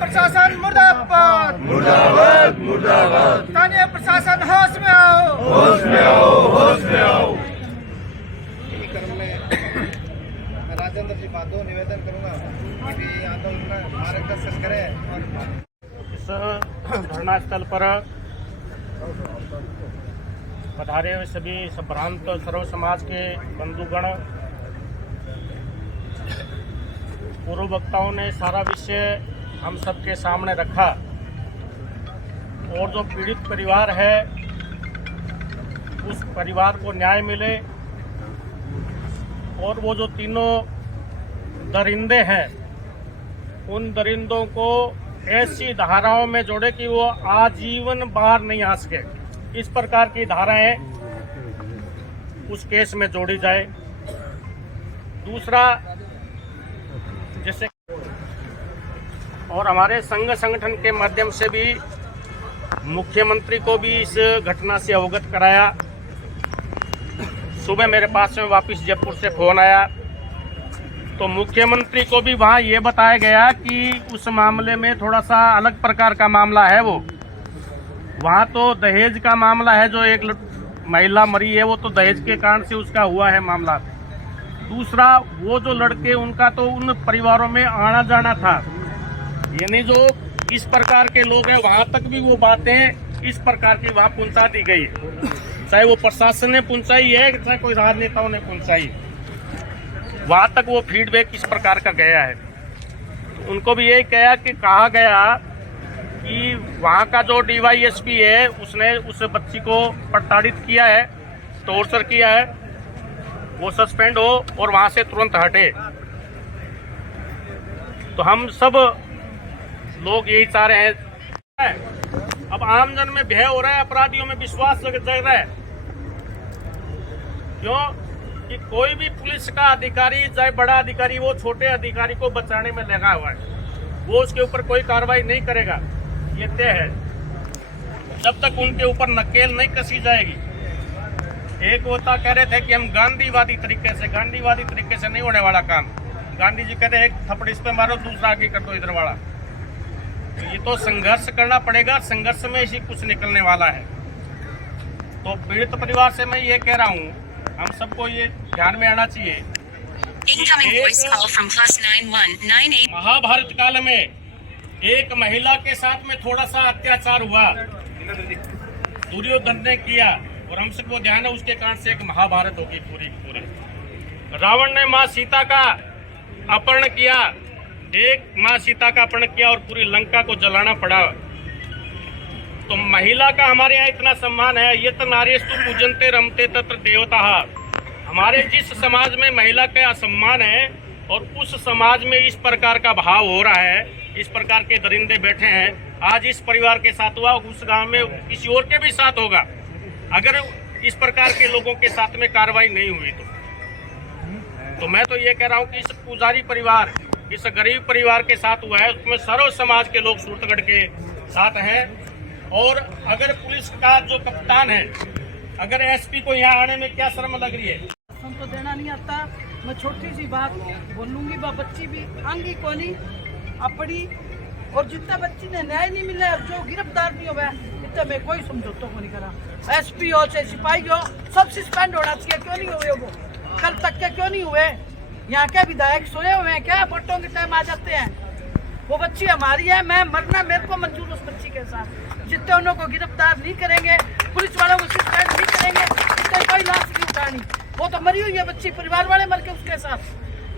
प्रशासन मुर्दाबाद, मुर्दाबाद मुर्दाबाद। स्थानीय प्रशासन होश में आओ, होश में आओ, होश में आओ। इसी क्रम में राजेंद्र जी माधव निवेदन करूंगा कि भी आंदोलन में मार्गदर्शन करें। और इस धरना स्थल पर पधारे हुए सभी संभ्रांत सर्व समाज के बंधुगण, पूर्व वक्ताओं ने सारा विषय हम सबके सामने रखा और जो पीड़ित परिवार है उस परिवार को न्याय मिले और वो जो तीनों दरिंदे हैं उन दरिंदों को ऐसी धाराओं में जोड़े कि वो आजीवन बाहर नहीं आ सके। इस प्रकार की धाराएं उस केस में जोड़ी जाए। दूसरा, जैसे और हमारे संघ संगठन के माध्यम से भी मुख्यमंत्री को भी इस घटना से अवगत कराया। सुबह मेरे पास में वापस जयपुर से फोन आया तो मुख्यमंत्री को भी वहाँ ये बताया गया कि उस मामले में थोड़ा सा अलग प्रकार का मामला है। वो वहाँ तो दहेज का मामला है, जो एक महिला मरी है वो तो दहेज के कारण से उसका हुआ है मामला। दूसरा, वो जो लड़के उनका तो उन परिवारों में आना जाना था, यानी जो इस प्रकार के लोग हैं वहाँ तक भी वो बातें इस प्रकार की वहाँ पहुँचा दी गई, चाहे वो प्रशासन ने पहुँचाई है चाहे कोई राजनेताओं ने पहुँचाई, वहाँ तक वो फीडबैक इस प्रकार का गया है। तो उनको भी यही कहा गया कि वहाँ का जो डीवाईएसपी है उसने उस बच्ची को प्रताड़ित किया है, टॉर्चर किया है, वो सस्पेंड हो और वहाँ से तुरंत हटे। तो हम सब लोग यही चाह रहे हैं। अब आमजन में भय हो रहा है, अपराधियों में विश्वास जग रहा है। क्यों कि कोई भी पुलिस का अधिकारी, चाहे बड़ा अधिकारी, वो छोटे अधिकारी को बचाने में लगा हुआ है, वो उसके ऊपर कोई कार्रवाई नहीं करेगा, ये तय है। जब तक उनके ऊपर नकेल नहीं कसी जाएगी। एक होता कह रहे थे कि हम गांधीवादी तरीके से नहीं होने वाला काम। गांधी जी कहते हैं एक थप्पड़ इस पे मारो, दूसरा आगे कर दो इधर वाला। तो ये तो संघर्ष करना पड़ेगा, संघर्ष में ही कुछ निकलने वाला है। तो पीड़ित परिवार से मैं ये कह रहा हूँ, हम सबको ये ध्यान में आना चाहिए। महाभारत काल में एक महिला के साथ में थोड़ा सा अत्याचार हुआ, दुर्योधन ने किया, और हम सबको ध्यान है उसके कारण से एक महाभारत होगी पूरी। रावण ने माँ सीता का अपहरण किया, एक माँ सीता का अपहरण किया और पूरी लंका को जलाना पड़ा। तो महिला का हमारे यहाँ इतना सम्मान है, ये तो नारीस्तु पूजनते रमते तत्र देवता। हमारे जिस समाज में महिला का असम्मान है और उस समाज में इस प्रकार का भाव हो रहा है, इस प्रकार के दरिंदे बैठे हैं, आज इस परिवार के साथ हुआ, उस गांव में किसी और के भी साथ होगा। अगर इस प्रकार के लोगों के साथ में कार्रवाई नहीं हुई तो मैं तो ये कह रहा हूँ कि इस पुजारी परिवार, इस गरीब परिवार के साथ हुआ है, उसमें सर्व समाज के लोग सूरतगढ़ के साथ हैं। और अगर पुलिस का जो कप्तान है, अगर एसपी को यहाँ आने में क्या शर्म लग रही है? हमको देना नहीं आता। मैं छोटी सी बात बोलूंगी, वह बच्ची भी आंगी कोनी अपड़ी, और जितना बच्ची ने न्याय नहीं मिला, जो गिरफ्तार नहीं हुआ, इतना मैं कोई समझौता को नहीं करा। एसपी हो चाहे सिपाही हो, सब सस्पेंड होना चाहिए। क्यों नहीं हुए वो? कल तक के क्यों नहीं हुए? यहाँ के विधायक सोए हुए हैं क्या? वोटों के टाइम आ जाते हैं। वो बच्ची हमारी है, मैं मरना मेरे को मंजूर उस बच्ची के साथ। जितने उन को गिरफ्तार नहीं करेंगे, पुलिस वालों को सस्पेंड नहीं करेंगे, इतने कोई लाश नहीं उठानी। वो तो मरी हुई है बच्ची, परिवार वाले मर के उसके साथ।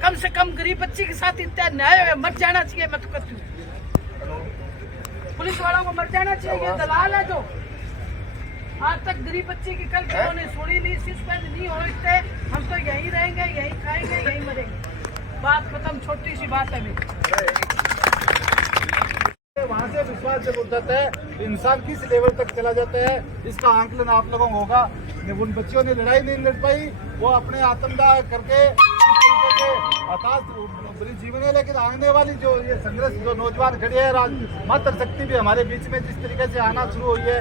कम से कम गरीब बच्ची के साथ इतना न्याय मर जाना चाहिए। मैं तो कहती हूँ पुलिस वालों को मर जाना चाहिए। ये दलाल है जो आज तक गरीब बच्ची की कल उन्होंने सुनी नहीं, सस्पेंड नहीं हो सकते। हम तो यहीं रहेंगे, यहीं खाएंगे, यहीं मरेंगे। बात खत्म, छोटी सी बात है। वहाँ से विश्वास जब उठ जाता है, इंसान किस लेवल तक चला जाता है, इसका आंकलन आप लोगों को होगा। उन बच्चियों ने लड़ाई नहीं लड़ पाई, वो अपने आत्मदाह करके हताश बुरी जीवन है। लेकिन आने वाली जो ये संघर्ष, जो नौजवान खड़े हैं, मातृ शक्ति भी हमारे बीच में जिस तरीके से आना शुरू हुई है,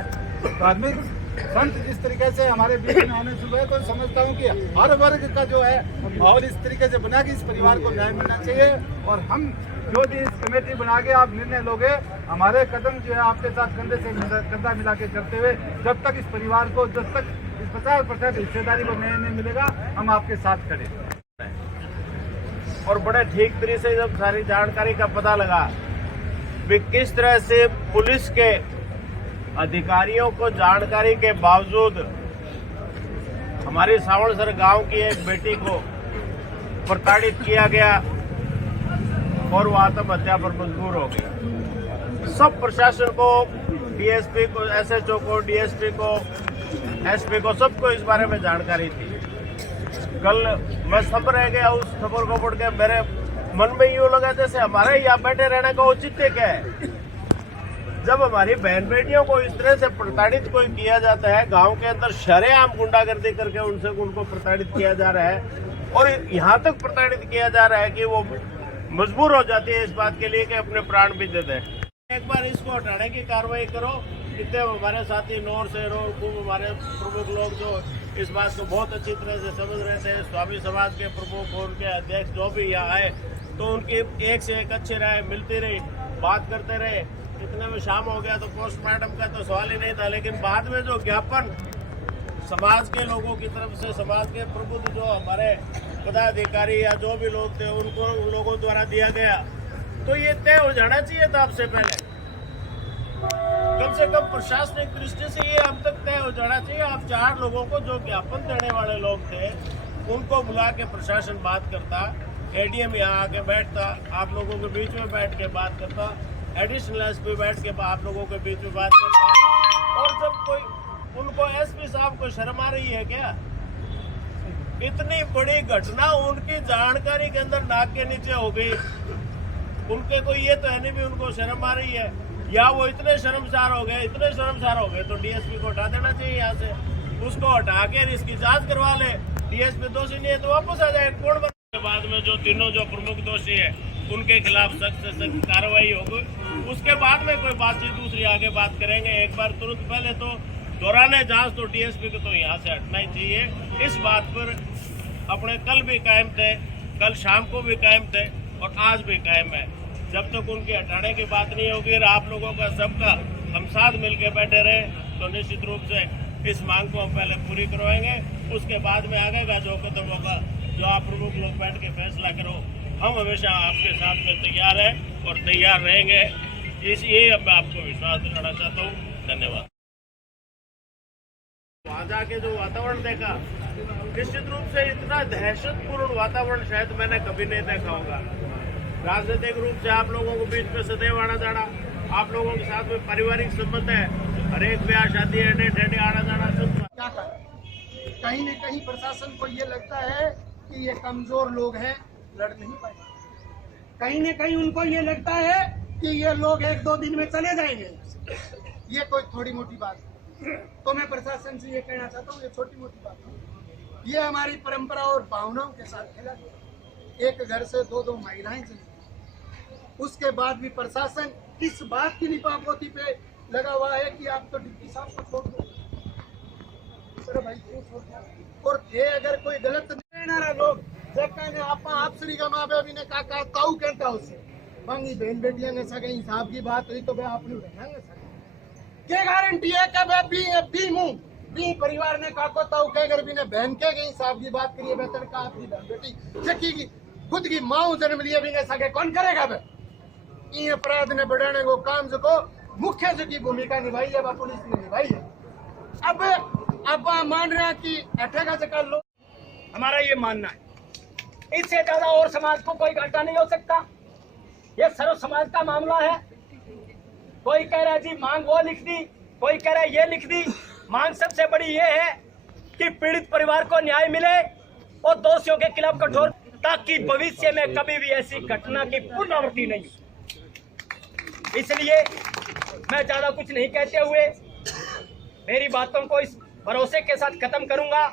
धार्मिक संत जिस तरीके से हमारे बीच में आने सुबह तो समझता हूँ कि हर वर्ग का जो है माहौल इस तरीके से बना कि इस परिवार को न्याय मिलना चाहिए। और हम जो भी इस कमेटी बना के आप निर्णय लोगे, हमारे कदम जो है आपके साथ कंधे से कंधा मिला के चलते हुए, जब तक इस परिवार को, जब तक इस 50% हिस्सेदारी को न्याय नहीं मिलेगा, हम आपके साथ खड़े। और बड़े ठीक तरीके से जब सारी जानकारी का पता लगा भी किस तरह से पुलिस के अधिकारियों को जानकारी के बावजूद हमारी सावणसर गांव की एक बेटी को प्रताड़ित किया गया और वो आत्महत्या पर मजबूर हो गई। सब प्रशासन को, डीएसपी को, एसएचओ को, डीएसपी को, एसपी को, सबको इस बारे में जानकारी थी। कल मैं सब रह गया उस खबर को पढ़ के, मेरे मन में यूँ लगा जैसे हमारे यहाँ बैठे रहने का औचित्य क्या है। जब हमारी बहन बेटियों को इस तरह से प्रताड़ित कोई किया जाता है, गांव के अंदर शरेआम गुंडागर्दी करके उनको प्रताड़ित किया जा रहा है और यहाँ तक प्रताड़ित किया जा रहा है कि वो मजबूर हो जाती है इस बात के लिए कि अपने प्राण भी दे दें। एक बार इसको हटाने की कार्रवाई करो। इतने हमारे साथी नौर से खूब हमारे प्रमुख लोग जो इस बात को बहुत अच्छी तरह से समझ रहे थे, स्वामी समाज के प्रमुख और उनके अध्यक्ष जो भी यहाँ आए, तो उनकी एक से एक अच्छी राय मिलती रही, बात करते रहे। इतने में शाम हो गया तो पोस्टमार्टम का तो सवाल ही नहीं था। लेकिन बाद में जो ज्ञापन समाज के लोगों की तरफ से, समाज के प्रबुद्ध जो हमारे पदाधिकारी या जो भी लोग थे उनको, उन लोगों द्वारा दिया गया, तो ये तय हो जाना चाहिए था आपसे पहले। कम से कम प्रशासनिक दृष्टि से ये अब तक तय हो जाना चाहिए। आप 4 लोगों को, जो ज्ञापन देने वाले लोग थे, उनको बुला के प्रशासन बात करता, एडीएम यहाँ आके बैठता, आप लोगों के बीच में बैठ के बात करता, एडिशनल एसपी बैठ के आप लोगों के बीच में बात करता। और जब कोई उनको, एसपी साहब को शर्म आ रही है क्या? इतनी बड़ी घटना उनकी जानकारी के अंदर नाक के नीचे हो गई, उनके कोई ये तो है नहीं भी उनको शर्म आ रही है, या वो इतने शर्मसार हो गए तो डीएसपी को हटा देना चाहिए यहाँ से। उसको हटा के इसकी जांच करवा ले, डीएसपी दोषी नहीं है तो वापस आ जाए। कौन के बाद में जो तीनों जो प्रमुख दोषी है उनके खिलाफ सख्त से सख्त कार्रवाई होगी। उसके बाद में कोई बातचीत दूसरी आगे बात करेंगे। एक बार तुरंत पहले तो दौराने जांच तो डीएसपी को तो यहाँ से हटना ही चाहिए। इस बात पर अपने कल भी कायम थे, कल शाम को भी कायम थे और आज भी कायम है। जब तक उनकी हटाने की बात नहीं होगी और आप लोगों का सबका हम साथ मिलकर बैठे रहे, तो निश्चित रूप से इस मांग को हम पहले पूरी करवाएंगे। उसके बाद में आगे का जो कदम होगा, जो आप प्रमुख लोग बैठ के फैसला करो, हम हमेशा आपके साथ में तैयार हैं और तैयार रहेंगे। इसलिए मैं आपको विश्वास दिलाना चाहता हूँ। धन्यवाद। वहाँ जाके जो वातावरण देखा, निश्चित रूप से इतना दहशतपूर्ण वातावरण शायद मैंने कभी नहीं देखा होगा। राजनीतिक रूप से आप लोगों को बीच में सदैव आना जाना, आप लोगों के साथ में पारिवारिक संबंध है, हर एक ब्याह शादी है, आना जाना सब। क्या करें, कहीं न कहीं प्रशासन को ये लगता है कि ये कमजोर लोग हैं, लड़ नहीं पाए। कहीं न कहीं उनको ये लगता है कि ये लोग 1-2 दिन में चले जाएंगे। ये कोई थोड़ी मोटी बात है। तो मैं प्रशासन से ये कहना चाहता हूँ, ये छोटी मोटी बात है। ये हमारी परंपरा और भावनाओं के साथ खेला गया। एक घर से 2-2 महिलाएं चली, उसके बाद भी प्रशासन इस बात की लिपापोती पे लगा हुआ है कि आप तो डिप्टी साहब को छोड़ दो। अरे भाई क्यों छोड़ दिया? और थे अगर कोई गलत नहीं लोग आप श्री गमा बेबी ने कहा ताऊ कहता उसे मांगी बहन बेटियां ने सके हिसाब की बात हुई तो भाई आप लोग क्या गारंटी है कि बी परिवार ने कहा ताऊ कह कर भी ने बहन के हिसाब की बात करिए बेहतर का आपकी बहन बेटी चक्की की खुद की माँ जन्म लिए भी ने सके कौन करेगा भाई? ये अपराध ने बढ़ाने को काम को मुख्य की भूमिका निभाई है, पुलिस ने निभाई है। अब मान रहे हैं कि अठेगा चक्कर लोग, हमारा ये मानना है इससे ज्यादा और समाज को कोई घाटा नहीं हो सकता। ये सर्व समाज का मामला है। कोई कह रहा है जी मांग वो लिख दी, कोई कह रहा है ये लिख दी। मांग सबसे बड़ी ये है कि पीड़ित परिवार को न्याय मिले और दोषियोमेरे खिलाफ कठोर, ताकि भविष्य में कभी भी ऐसी घटना की पुनरावृत्ति नहीं हो। इसलिए मैं ज्यादा कुछ नहीं कहते हुए मेरी बातों को इस भरोसे के साथ खत्म करूंगा।